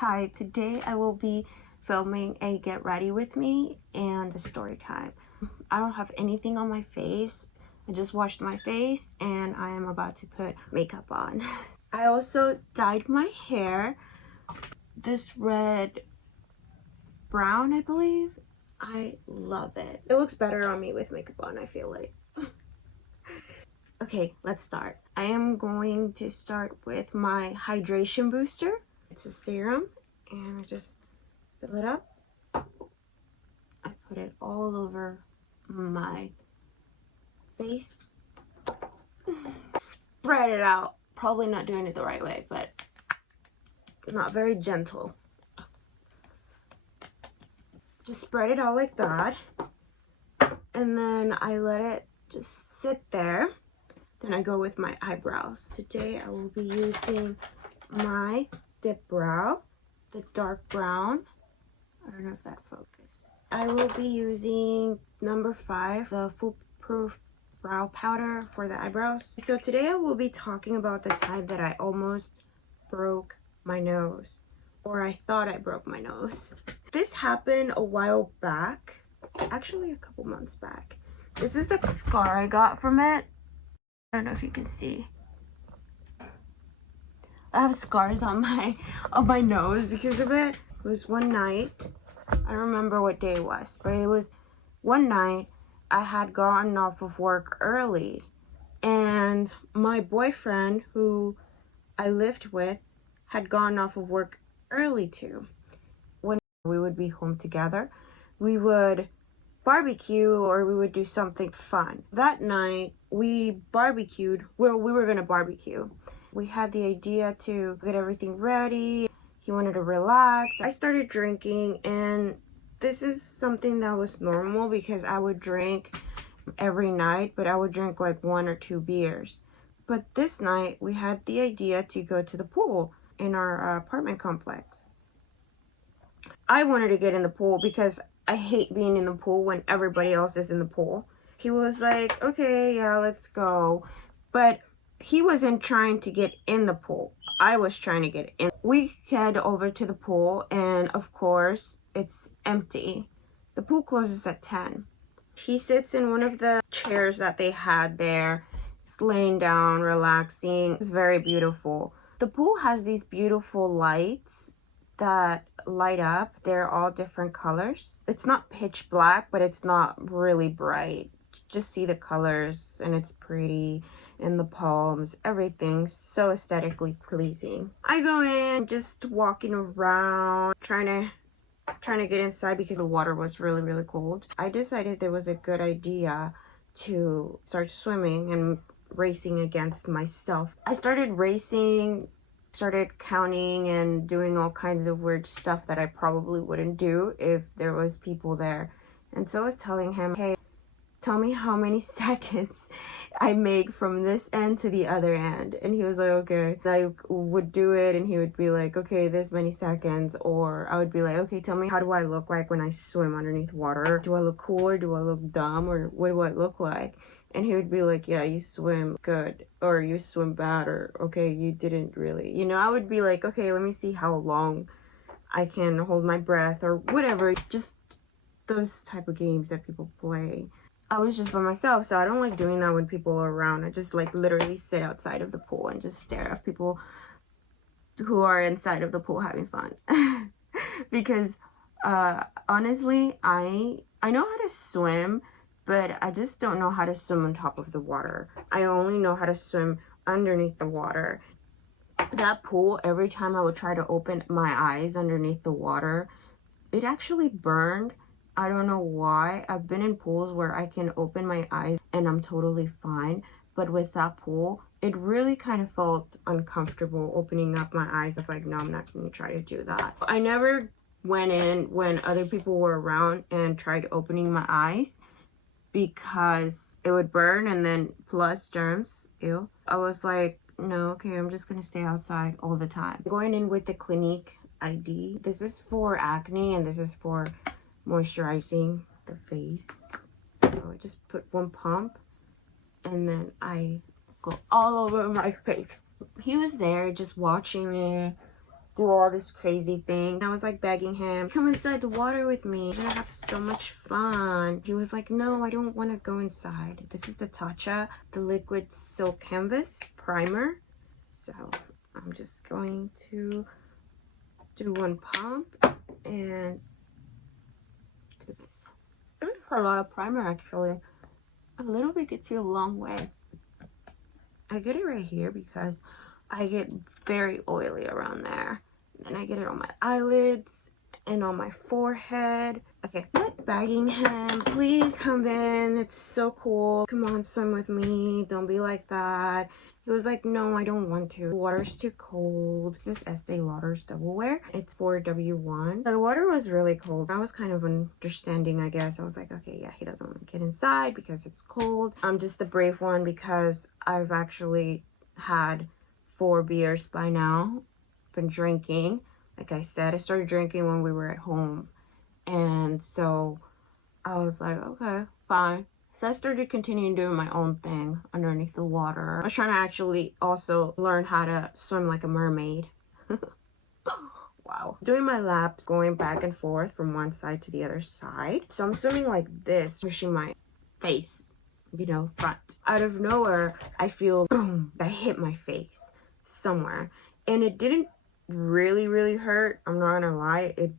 Hi, today I will be filming a get ready with me and a story time. I don't have anything on my face. I just washed my face and I am about to put makeup on. I also dyed my hair this red brown, I believe. I love it. It looks better on me with makeup on, I feel like. Okay, let's start. I am going to start with my hydration booster. It's a serum and I just fill it up. I put it all over my face. Spread it out. Probably not doing it the right way, but not very gentle. Just spread it out like that. And then I let it just sit there. Then I go with my eyebrows. Today I will be using my dip brow, the dark brown. I don't know if that focused. I will be using number 5, the foolproof brow powder for the eyebrows. So today I will be talking about the time that I almost broke my nose, or I thought I broke my nose. This happened a while back, actually a couple months back. This is the scar I got from it. I don't know if you can see. I have scars on my nose because of it. It was one night. I don't remember what day it was, but it was one night. I had gotten off of work early, and my boyfriend, who I lived with, had gone off of work early too. When we would be home together, we would barbecue or we would do something fun. That night we barbecued. Well, we were gonna barbecue. We had the idea to get everything ready. He wanted to relax. I started drinking, and this is something that was normal because I would drink every night, but I would drink like 1 or 2 beers. But this night we had the idea to go to the pool in our apartment complex. I wanted to get in the pool because I hate being in the pool when everybody else is in the pool. He was like, okay, yeah, let's go. But he wasn't trying to get in the pool. I was trying to get in. We head over to the pool, and of course, it's empty. The pool closes at 10. He sits in one of the chairs that they had there. He's laying down, relaxing. It's very beautiful. The pool has these beautiful lights that light up. They're all different colors. It's not pitch black, but it's not really bright. Just see the colors, and it's pretty. And the palms, everything's so aesthetically pleasing. I go in, just walking around, trying to get inside because the water was really cold. I decided it was a good idea to start swimming and racing against myself. I started racing, started counting and doing all kinds of weird stuff that I probably wouldn't do if there was people there. And so I was telling him, hey, tell me how many seconds I make from this end to the other end. And he was like, okay. I would do it, and he would be like, okay, this many seconds. Or I would be like, okay, tell me, how do I look like when I swim underneath water? Do I look cool, or do I look dumb, or what do I look like? And he would be like, yeah, you swim good, or you swim bad, or okay, you didn't really. You know, I would be like, okay, let me see how long I can hold my breath, or whatever. Just those type of games that people play. I was just by myself, so I don't like doing that when people are around. I just like literally sit outside of the pool and just stare at people who are inside of the pool having fun. Because honestly, I know how to swim, but I just don't know how to swim on top of the water. I only know how to swim underneath the water. That pool, every time I would try to open my eyes underneath the water, it actually burned. I don't know why. I've been in pools where I can open my eyes and I'm totally fine. But with that pool, it really kind of felt uncomfortable opening up my eyes. It's like, no, I'm not going to try to do that. I never went in when other people were around and tried opening my eyes because it would burn, and then plus germs. Ew. I was like, no, okay, I'm just going to stay outside all the time. Going in with the Clinique ID. This is for acne, and this is for moisturizing the face. So I just put one pump, and then I go all over my face. He was there just watching me, do all this crazy thing. I was like begging him, come inside the water with me. We're gonna have so much fun. He was like, no, I don't want to go inside. This is the Tatcha, the liquid silk canvas primer. So I'm just going to do one pump and do this. There's a lot of primer actually. A little bit gets you a long way. I get it right here because I get very oily around there. And I get it on my eyelids and on my forehead. Okay, I'm like begging him, please come in. It's so cool. Come on, swim with me. Don't be like that. He was like, no, I don't want to. The water's too cold. This is Estee Lauder's Double Wear. It's 4W1. The water was really cold. I was kind of understanding, I guess. I was like, okay, yeah, he doesn't want to get inside because it's cold. I'm just the brave one because I've actually had 4 beers by now. Been drinking. Like I said, I started drinking when we were at home. And so I was like, okay, fine. So I started continuing doing my own thing underneath the water. I was trying to actually also learn how to swim like a mermaid. Wow. Doing my laps, going back and forth from one side to the other side. So I'm swimming like this, pushing my face, you know, front. Out of nowhere, I feel boom, I hit my face somewhere. And it didn't really hurt. I'm not gonna lie. It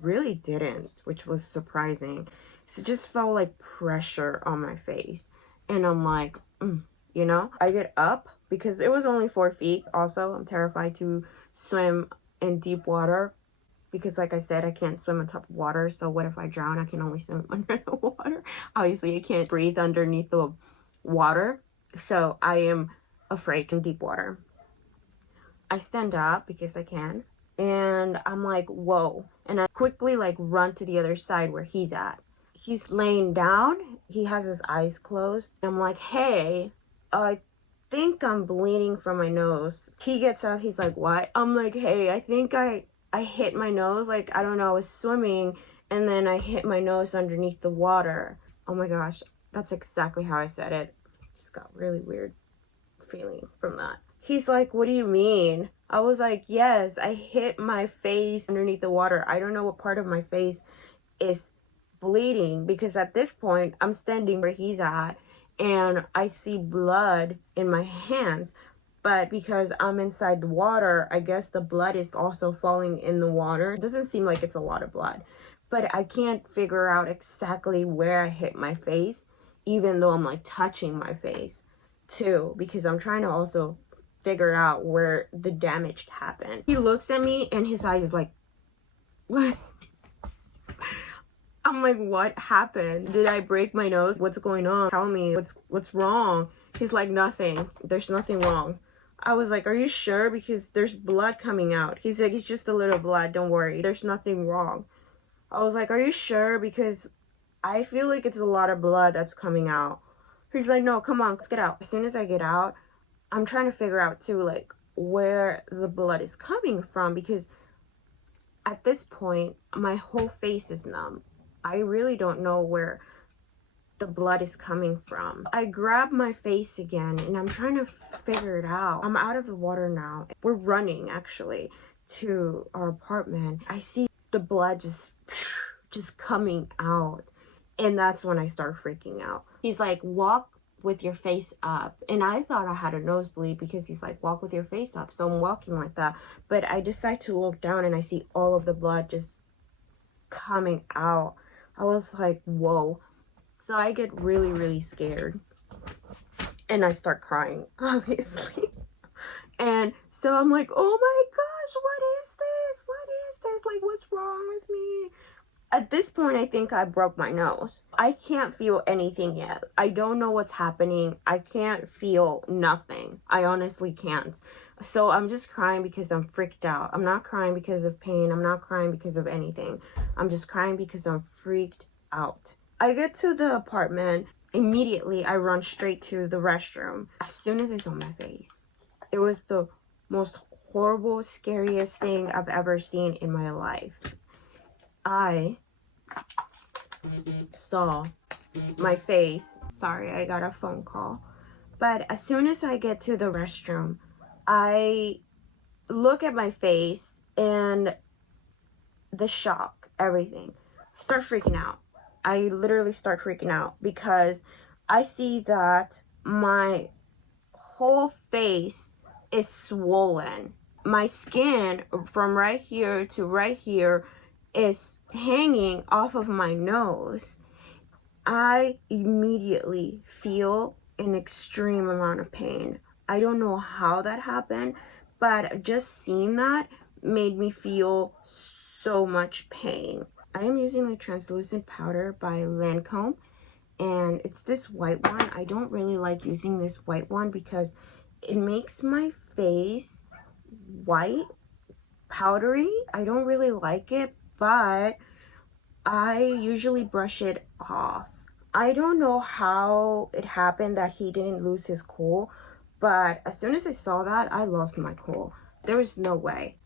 really didn't, which was surprising. So it just felt like pressure on my face. And I'm like, you know, I get up because it was only 4 feet. Also, I'm terrified to swim in deep water because like I said, I can't swim on top of water. So what if I drown? I can only swim under the water. Obviously, I can't breathe underneath the water. So I am afraid in deep water. I stand up because I can. And I'm like, whoa. And I quickly like run to the other side where he's at. He's laying down. He has his eyes closed. I'm like, hey, I think I'm bleeding from my nose. He gets up. He's like, what? I'm like, hey, I think I hit my nose. Like, I don't know. I was swimming and then I hit my nose underneath the water. Oh my gosh. That's exactly how I said it. Just got really weird feeling from that. He's like, what do you mean? I was like, yes, I hit my face underneath the water. I don't know what part of my face is bleeding because at this point I'm standing where he's at and I see blood in my hands, but because I'm inside the water, I guess the blood is also falling in the water. It doesn't seem like it's a lot of blood, but I can't figure out exactly where I hit my face, even though I'm like touching my face too, because I'm trying to also figure out where the damage happened. He looks at me and his eyes is like, what? I'm like, what happened? Did I break my nose? What's going on? Tell me, what's wrong? He's like, nothing. There's nothing wrong. I was like, are you sure? Because there's blood coming out. He's like, it's just a little blood. Don't worry. There's nothing wrong. I was like, are you sure? Because I feel like it's a lot of blood that's coming out. He's like, no, come on, let's get out. As soon as I get out, I'm trying to figure out too, like, where the blood is coming from. Because at this point, my whole face is numb. I really don't know where the blood is coming from. I grab my face again and I'm trying to figure it out. I'm out of the water now. We're running actually to our apartment. I see the blood just coming out. And that's when I start freaking out. He's like, walk with your face up. And I thought I had a nosebleed because he's like, walk with your face up. So I'm walking like that. But I decide to look down and I see all of the blood just coming out. I was like, whoa. So I get really scared. And I start crying, obviously. And so I'm like, oh my gosh, what is this? What is this? Like, what's wrong with me? At this point, I think I broke my nose. I can't feel anything yet. I don't know what's happening. I can't feel nothing. I honestly can't. So I'm just crying because I'm freaked out. I'm not crying because of pain. I'm not crying because of anything. I'm just crying because I'm freaked out. I get to the apartment. Immediately, I run straight to the restroom. As soon as I saw my face, it was the most horrible, scariest thing I've ever seen in my life. I saw my face. Sorry, I got a phone call. But as soon as I get to the restroom, I look at my face and the shock, everything. Start freaking out. I literally start freaking out because I see that my whole face is swollen. My skin from right here to right here is hanging off of my nose. I immediately feel an extreme amount of pain. I don't know how that happened, but just seeing that made me feel so much pain. I am using the translucent powder by Lancome, and it's this white one. I don't really like using this white one because it makes my face white, powdery. I don't really like it, but I usually brush it off. I don't know how it happened that he didn't lose his cool, but as soon as I saw that, I lost my cool. There was no way.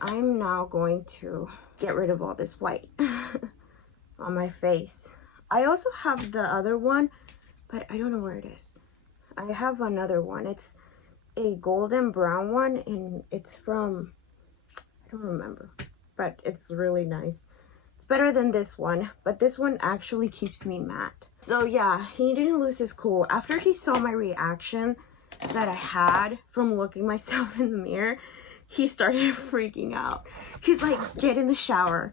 I'm now going to get rid of all this white on my face. I also have the other one, but I don't know where it is. I have another one. It's a golden brown one, and it's from, I don't remember, but it's really nice. Better than this one, but this one actually keeps me matte. So yeah, he didn't lose his cool. After he saw my reaction that I had from looking myself in the mirror, he started freaking out. He's like, get in the shower,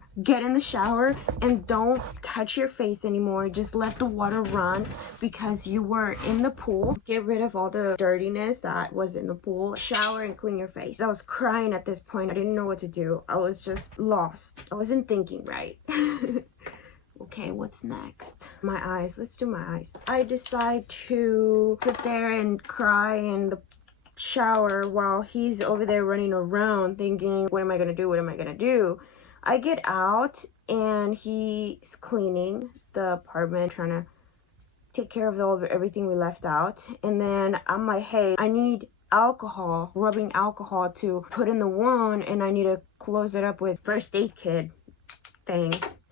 and don't touch your face anymore. Just let the water run because you were in the pool. Get rid of all the dirtiness that was in the pool. Shower and clean your face. I was crying at this point. I didn't know what to do. I was just lost. I wasn't thinking right. Okay, what's next? My eyes. Let's do my eyes. I decide to sit there and cry in the shower while he's over there running around thinking, what am I gonna do? I get out and he's cleaning the apartment, trying to take care of everything we left out. And then I'm like, hey, I need alcohol, rubbing alcohol to put in the wound, and I need to close it up with first aid kit. Thanks.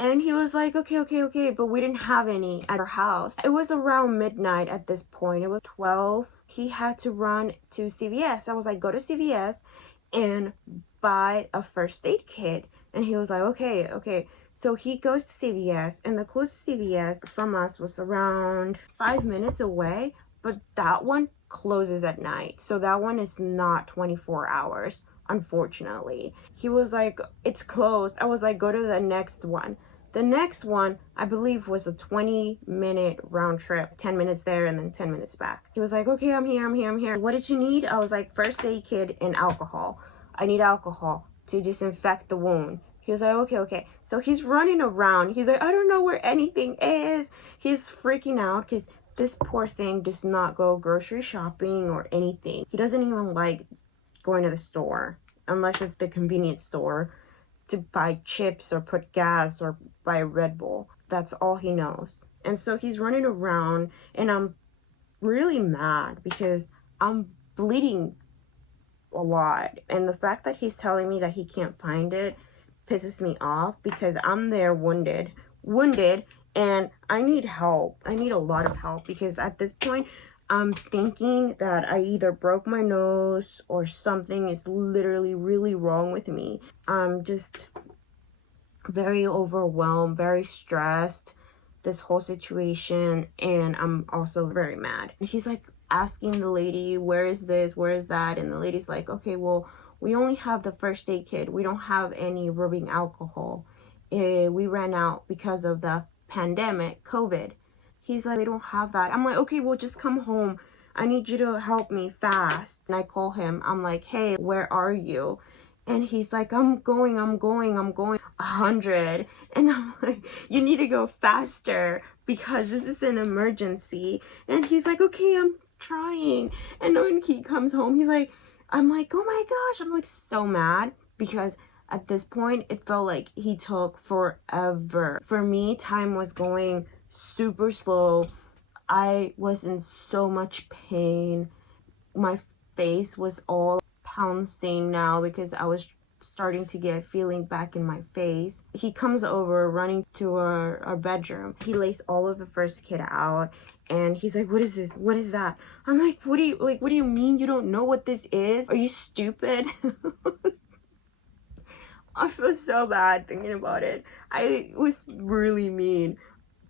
And he was like, okay, but we didn't have any at our house. It was around midnight at this point. It was 12. He had to run to CVS. I was like, go to CVS and buy a first aid kit. And he was like, okay. So he goes to CVS, and the closest CVS from us was around 5 minutes away, but that one closes at night. So that one is not 24 hours, unfortunately. He was like, it's closed. I was like, go to the next one. The next one, I believe, was a 20-minute round trip. 10 minutes there and then 10 minutes back. He was like, okay, I'm here. What did you need? I was like, first aid kit and alcohol. I need alcohol to disinfect the wound. He was like, okay. So he's running around. He's like, I don't know where anything is. He's freaking out because this poor thing does not go grocery shopping or anything. He doesn't even like going to the store unless it's the convenience store to buy chips or put gas or buy a Red Bull. That's all he knows. And so he's running around, and I'm really mad because I'm bleeding a lot. And the fact that he's telling me that he can't find it pisses me off because I'm there wounded, and I need help. I need a lot of help because at this point, I'm thinking that I either broke my nose or something is literally really wrong with me. I'm just very overwhelmed, very stressed, this whole situation, and I'm also very mad. He's like asking the lady, where is this, where is that? And the lady's like, okay, well, we only have the first aid kit. We don't have any rubbing alcohol. We ran out because of the pandemic, COVID. He's like, they don't have that. I'm like, okay, well, just come home. I need you to help me fast. And I call him. I'm like, hey, where are you? And he's like, I'm going 100. And I'm like, you need to go faster because this is an emergency. And he's like, okay, I'm trying. And when he comes home, he's like, I'm like, oh my gosh. I'm like so mad because at this point, it felt like he took forever. For me, time was going super slow. I was in so much pain. My face was all pouncing now because I was starting to get feeling back in my face. He comes over running to our bedroom. He lays all of the first kit out and he's like, what is this? What is that? I'm like, what do you mean you don't know what this is? Are you stupid? I feel so bad thinking about it. I was really mean.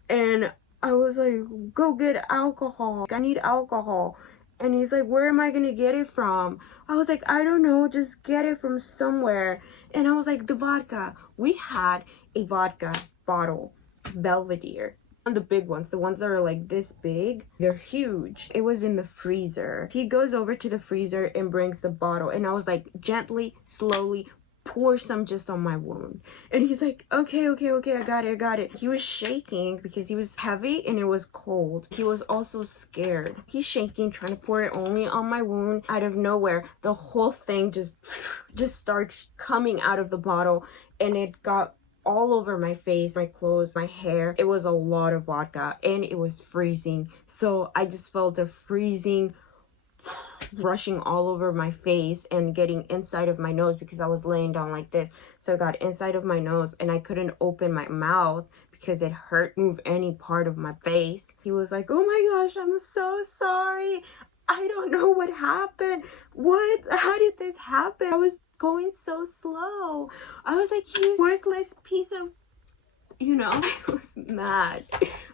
And I was like, go get alcohol. I need alcohol. And he's like, where am I going to get it from? I was like, I don't know. Just get it from somewhere. And I was like, the vodka. We had a vodka bottle, Belvedere. And the big ones, the ones that are like this big, they're huge. It was in the freezer. He goes over to the freezer and brings the bottle. And I was like, gently, slowly, pour some just on my wound. And he's like, okay, I got it. He was shaking because he was heavy and it was cold. He was also scared. He's shaking, trying to pour it only on my wound. Out of nowhere, the whole thing just starts coming out of the bottle, and it got all over my face, my clothes, my hair. It was a lot of vodka and it was freezing. So I just felt a freezing rushing all over my face and getting inside of my nose because I was laying down like this. So it got inside of my nose and I couldn't open my mouth because it hurt move any part of my face. He was like, oh my gosh, I'm so sorry. I don't know what happened. What? How did this happen? I was going so slow. I was like, you worthless piece of, I was mad.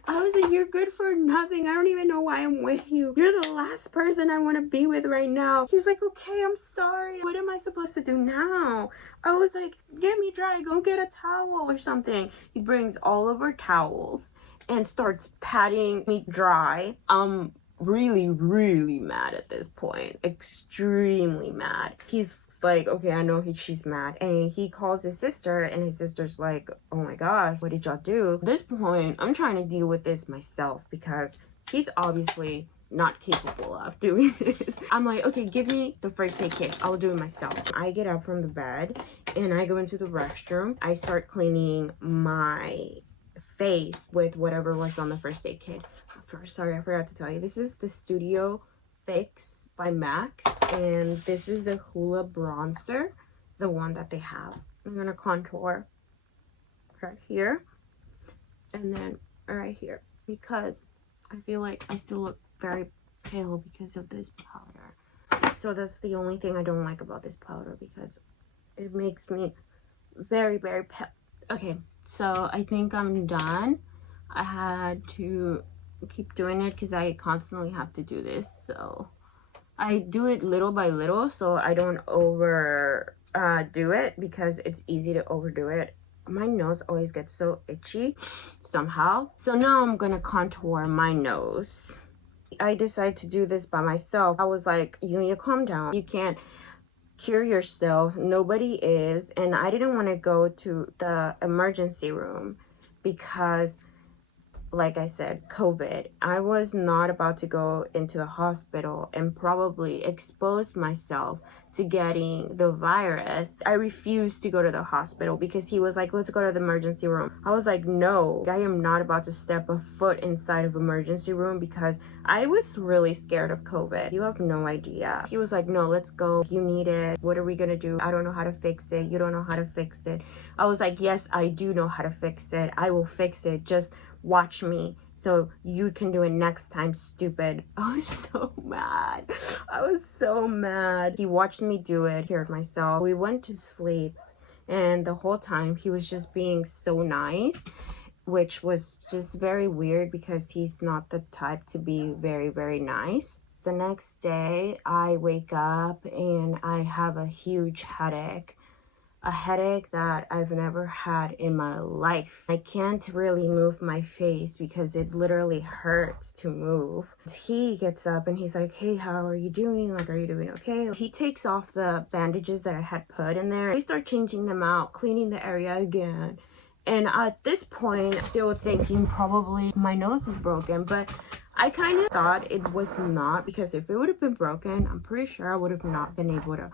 I was like, you're good for nothing. I don't even know why I'm with you. You're the last person I want to be with right now. He's like, okay, I'm sorry. What am I supposed to do now? I was like, get me dry. Go get a towel or something. He brings all of our towels and starts patting me dry. Really mad at this point, extremely mad. He's like, okay, I know she's mad, and he calls his sister, and his sister's like, oh my gosh, what did y'all do? At this point, I'm trying to deal with this myself because he's obviously not capable of doing this. I'm like, okay, give me the first aid kit, I'll do it myself. I get up from the bed and I go into the restroom. I start cleaning my face with whatever was on the first aid kit. Sorry, I forgot to tell you. This is the Studio Fix by MAC. And this is the Hoola bronzer. The one that they have. I'm going to contour right here. And then right here. Because I feel like I still look very pale because of this powder. So that's the only thing I don't like about this powder. Because it makes me very pale. Okay, so I think I'm done. I had to keep doing it because I constantly have to do this, so I do it little by little so I don't over do it because it's easy to overdo it. My nose always gets so itchy somehow, so now I'm gonna contour my nose. I decided to do this by myself. I was like, you need to calm down, you can't cure yourself, nobody is. And I didn't want to go to the emergency room because, like I said, COVID. I was not about to go into the hospital and probably expose myself to getting the virus. I refused to go to the hospital because he was like, let's go to the emergency room. I was like, no, I am not about to step a foot inside of emergency room because I was really scared of COVID. You have no idea. He was like, no, let's go. You need it. What are we gonna do? I don't know how to fix it. You don't know how to fix it. I was like, yes, I do know how to fix it. I will fix it. Just watch me so you can do it next time, stupid. I was so mad. I was so mad. He watched me do it, cured myself. We went to sleep and the whole time he was just being so nice, which was just very weird because he's not the type to be very nice. The next day I wake up and I have a huge headache. A headache that I've never had in my life. I can't really move my face because it literally hurts to move. He gets up and he's like, hey, how are you doing? Like, are you doing okay? He takes off the bandages that I had put in there. We start changing them out, cleaning the area again. And at this point, still thinking probably my nose is broken, but I kind of thought it was not, because if it would have been broken, I'm pretty sure I would have not been able to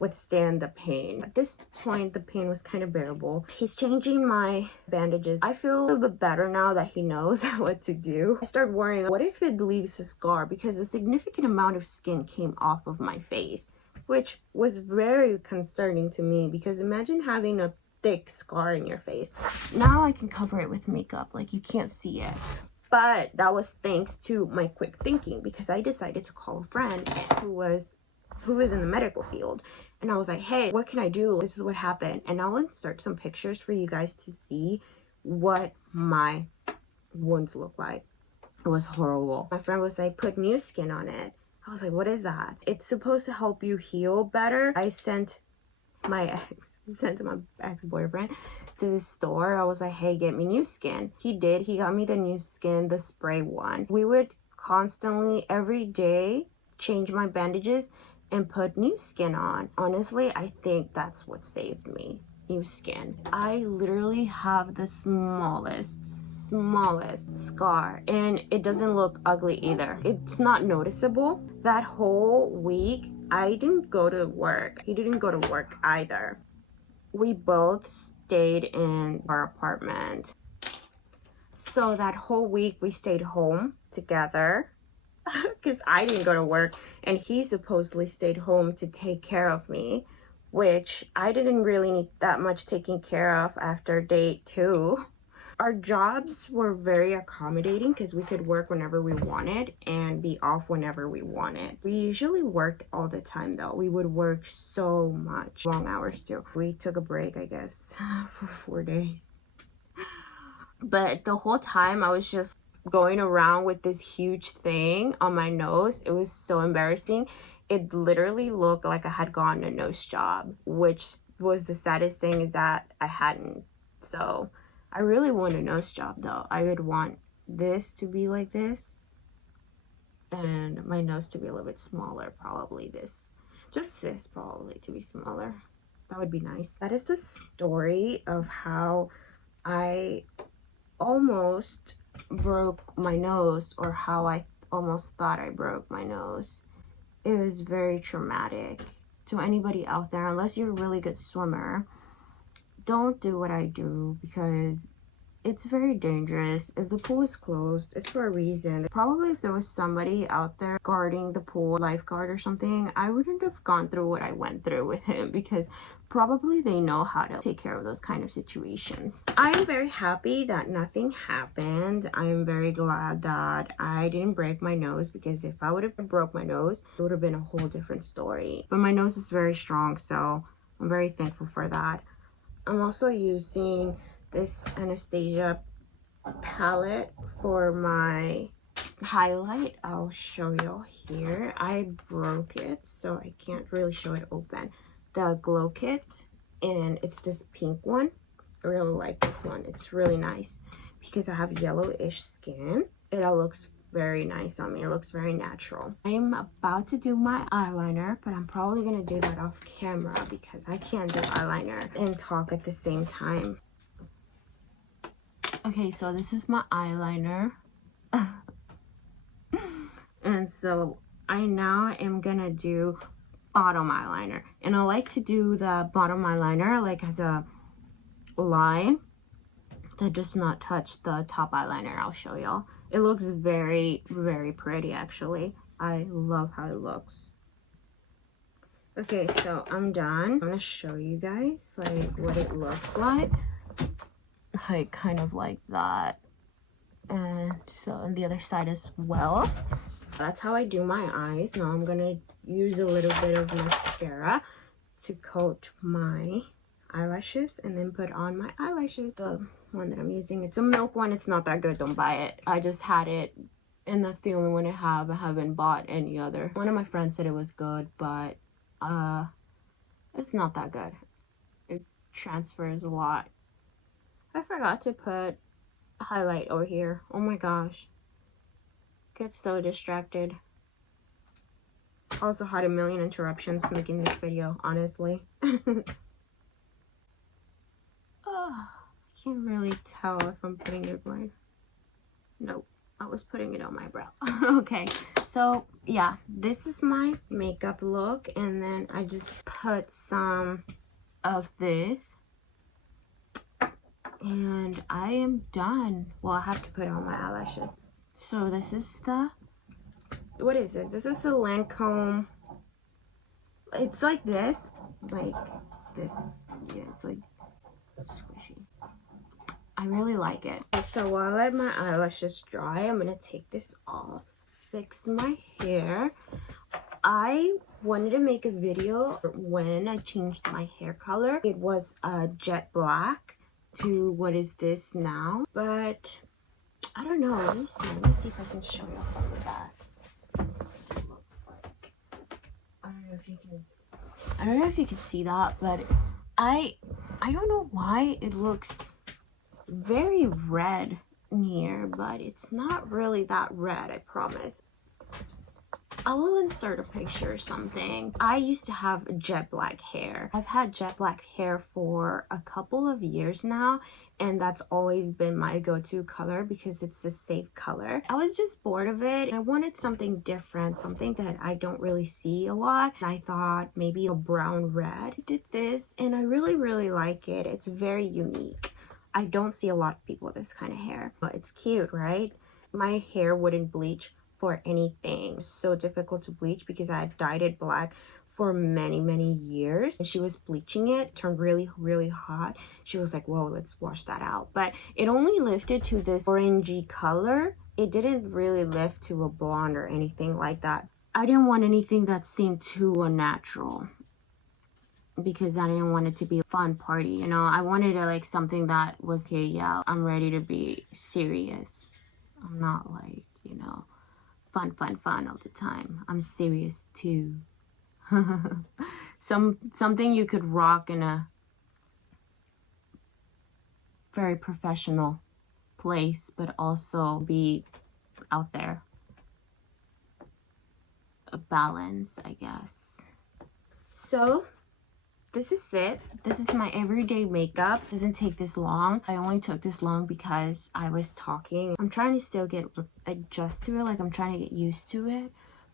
withstand the pain. At this point, the pain was kind of bearable. He's changing my bandages. I feel a little bit better now that he knows what to do. I start worrying, what if it leaves a scar? Because a significant amount of skin came off of my face, which was very concerning to me, because imagine having a thick scar in your face. Now I can cover it with makeup, like you can't see it. But that was thanks to my quick thinking, because I decided to call a friend who was in the medical field. And I was like, hey, what can I do? This is what happened. And I'll insert some pictures for you guys to see what my wounds look like. It was horrible. My friend was like, put new skin on it. I was like, what is that? It's supposed to help you heal better. I sent my ex-boyfriend to the store. I was like, hey, get me new skin. He did. He got me the new skin, the spray one. We would constantly, every day, change my bandages and put new skin on. Honestly, I think that's what saved me. New skin. I literally have the smallest scar, and it doesn't look ugly either. It's not noticeable. That whole week I didn't go to work. He didn't go to work either. We both stayed in our apartment. So that whole week we stayed home together because I didn't go to work, and he supposedly stayed home to take care of me, which I didn't really need that much taking care of after day 2. Our jobs were very accommodating because we could work whenever we wanted and be off whenever we wanted. We usually worked all the time though. We would work so much, long hours too. We took a break, I guess, for 4 days. But the whole time I was just going around with this huge thing on my nose. It was so embarrassing. It literally looked like I had gotten a nose job, which was the saddest thing, is that I hadn't. So I really want a nose job though. I would want this to be like this and my nose to be a little bit smaller, probably this. Just this probably to be smaller. That would be nice. That is the story of how I almost broke my nose, or how I almost thought I broke my nose. It was very traumatic. To anybody out there, unless you're a really good swimmer, don't do what I do, because it's very dangerous. If the pool is closed, it's for a reason. Probably if there was somebody out there guarding the pool, lifeguard or something, I wouldn't have gone through what I went through with him, because probably they know how to take care of those kind of situations. I'm very happy that nothing happened. I'm very glad that I didn't break my nose, because if I would have broke my nose, it would have been a whole different story. But my nose is very strong, so I'm very thankful for that. I'm also using this Anastasia palette for my highlight. I'll show y'all here. I broke it, so I can't really show it open. The Glow Kit, and it's this pink one. I really like this one. It's really nice because I have yellowish skin. It all looks very nice on me. It looks very natural. I'm about to do my eyeliner, but I'm probably gonna do that off camera because I can't do eyeliner and talk at the same time. Okay, so this is my eyeliner. And so I now am gonna do bottom eyeliner, and I like to do the bottom eyeliner like as a line that does not touch the top eyeliner. I'll show y'all. It looks very, very pretty actually. I love how it looks. Okay, so I'm done. I'm gonna show you guys like what it looks like kind of like that, and so on the other side as well. That's how I do my eyes. Now I'm gonna use a little bit of mascara to coat my eyelashes and then put on my eyelashes. The one that I'm using, it's a milk one. It's not that good, don't buy it. I just had it and that's the only one I have. I haven't bought any other. One of my friends said it was good, but it's not that good. It transfers a lot. I forgot to put a highlight over here. Oh my gosh, get so distracted. Also had a million interruptions making this video, honestly. Oh, I can't really tell if I'm putting it right. Nope, I was putting it on my brow. Okay, so yeah, this is my makeup look, and then I just put some of this and I am done. Well, I have to put on my eyelashes. So this is the, what is this? This is the Lancome. It's like this, yeah, it's like squishy. I really like it. So while I let my eyelashes dry, I'm gonna take this off, fix my hair. I wanted to make a video when I changed my hair color. It was jet black to what is this now, but I don't know. Let me see if I can show you from the back. It looks like, I don't know if you can see that, but I don't know why it looks very red in here, but it's not really that red, I promise. I will insert a picture or something. I used to have jet black hair. I've had jet black hair for a couple of years now, and that's always been my go-to color because it's a safe color. I was just bored of it. I wanted something different, something that I don't really see a lot. I thought maybe a brown red. I did this and I really like it. It's very unique. I don't see a lot of people with this kind of hair, but it's cute, right? My hair wouldn't bleach for anything. It's so difficult to bleach because I had dyed it black for many years, and she was bleaching it, turned really hot. She was like, whoa, let's wash that out. But it only lifted to this orangey color. It didn't really lift to a blonde or anything like that. I didn't want anything that seemed too unnatural because I didn't want it to be a fun party, you know. I wanted it like something that was, okay, yeah, I'm ready to be serious. I'm not like, you know, fun all the time. I'm serious too. Something you could rock in a very professional place, but also be out there. A balance, I guess. So this is it. This is my everyday makeup. It doesn't take this long. I only took this long because I was talking. I'm trying to still adjust to it, like I'm trying to get used to it,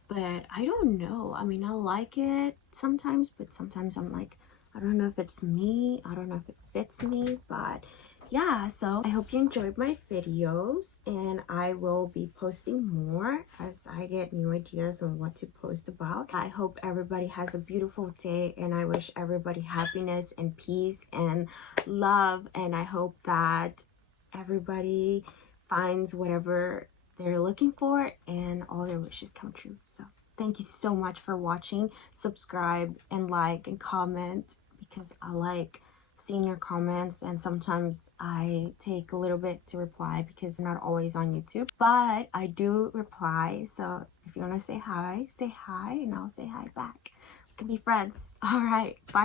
but I don't know. I mean, I like it sometimes, but sometimes I'm like, I don't know if it's me. I don't know if it fits me, but yeah, so I hope you enjoyed my videos, and I will be posting more as I get new ideas on what to post about. I hope everybody has a beautiful day, and I wish everybody happiness and peace and love, and I hope that everybody finds whatever they're looking for and all their wishes come true. So thank you so much for watching. Subscribe and like and comment, because I like seeing your comments, and sometimes I take a little bit to reply because I'm not always on YouTube, but I do reply. So if you want to say hi, and I'll say hi back. We can be friends. All right, bye.